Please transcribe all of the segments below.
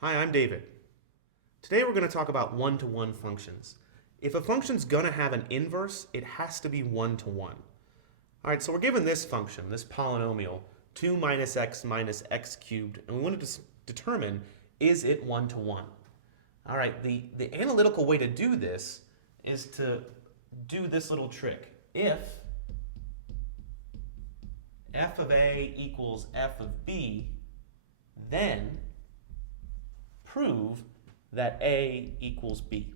Hi, I'm David. Today we're going to talk about one-to-one functions. If a function's going to have an inverse, it has to be one-to-one. All right, so we're given this function, this polynomial, 2 minus x cubed, and we want to determine, is it one-to-one? All right, the analytical way to do this is to do this little trick. If f of a equals f of b, then prove that a equals b.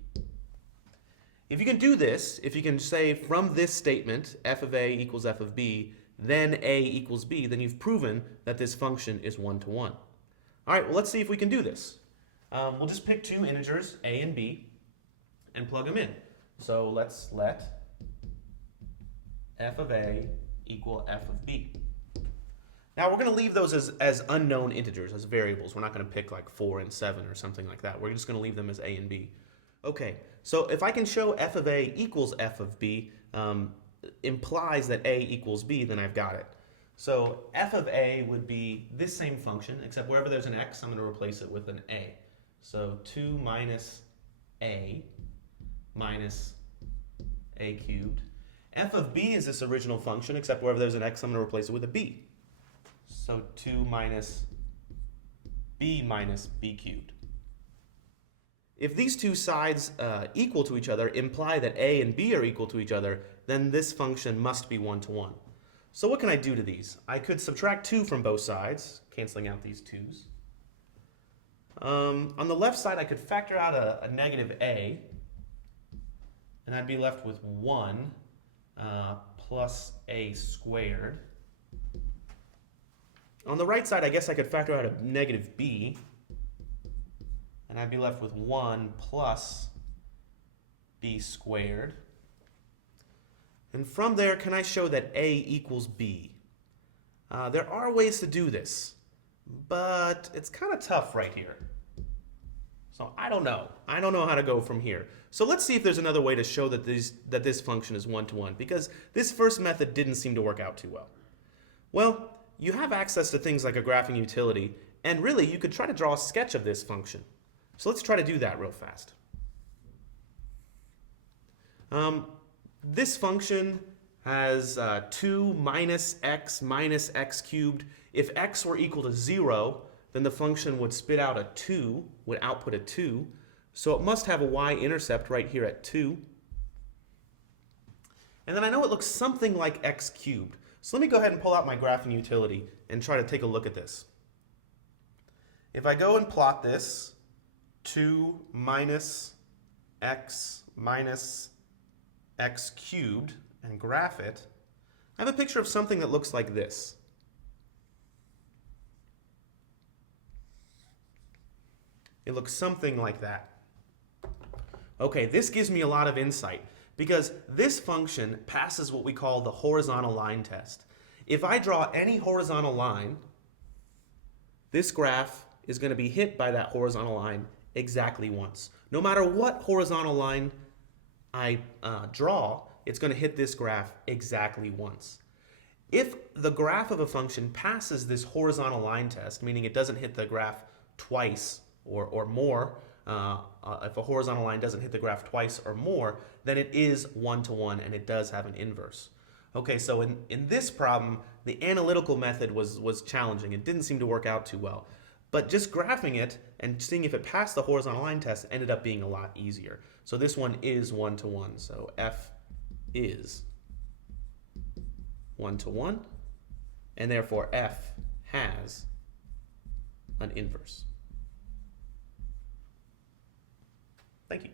If you can do this, if you can say from this statement, f of a equals f of b, then a equals b, then you've proven that this function is one-to-one. All right, well, let's see if we can do this. We'll just pick two integers, a and b, and plug them in. So let's let f of a equal f of b. Now we're going to leave those as unknown integers, as variables. We're not going to pick like 4 and 7 or something like that. We're just going to leave them as a and b. Okay, so if I can show f of a equals f of b, implies that a equals b, then I've got it. So f of a would be this same function, except wherever there's an x, I'm going to replace it with an a. So 2 minus a cubed. F of b is this original function, except wherever there's an x, I'm going to replace it with a b. So 2 minus b cubed. If these two sides equal to each other imply that a and b are equal to each other, then this function must be one-to-one. So what can I do to these? I could subtract 2 from both sides, canceling out these 2's. On the left side, I could factor out a negative a, and I'd be left with 1 plus a squared. On the right side, I guess I could factor out a negative b, and I'd be left with 1 plus b squared. And from there, can I show that a equals b? There are ways to do this, but it's kind of tough right here. So I don't know. I don't know how to go from here. So let's see if there's another way to show that this function is one-to-one, because this first method didn't seem to work out too well. Well, you have access to things like a graphing utility, and really you could try to draw a sketch of this function. So let's try to do that real fast. This function has 2 minus x cubed. If x were equal to 0, then the function would spit out a 2, would output a 2. So it must have a y-intercept right here at 2. And then I know it looks something like x cubed. So let me go ahead and pull out my graphing utility and try to take a look at this. If I go and plot this, 2 minus x cubed, and graph it, I have a picture of something that looks like this. It looks something like that. Okay, this gives me a lot of insight, because this function passes what we call the horizontal line test. If I draw any horizontal line, this graph is going to be hit by that horizontal line exactly once. No matter what horizontal line I draw, it's going to hit this graph exactly once. If the graph of a function passes this horizontal line test, meaning it doesn't hit the graph twice or more, if a horizontal line doesn't hit the graph twice or more, then it is one-to-one and it does have an inverse. Okay, so in this problem, the analytical method was challenging. It didn't seem to work out too well. But just graphing it and seeing if it passed the horizontal line test ended up being a lot easier. So this one is one-to-one. So f is one-to-one, and therefore f has an inverse. Thank you.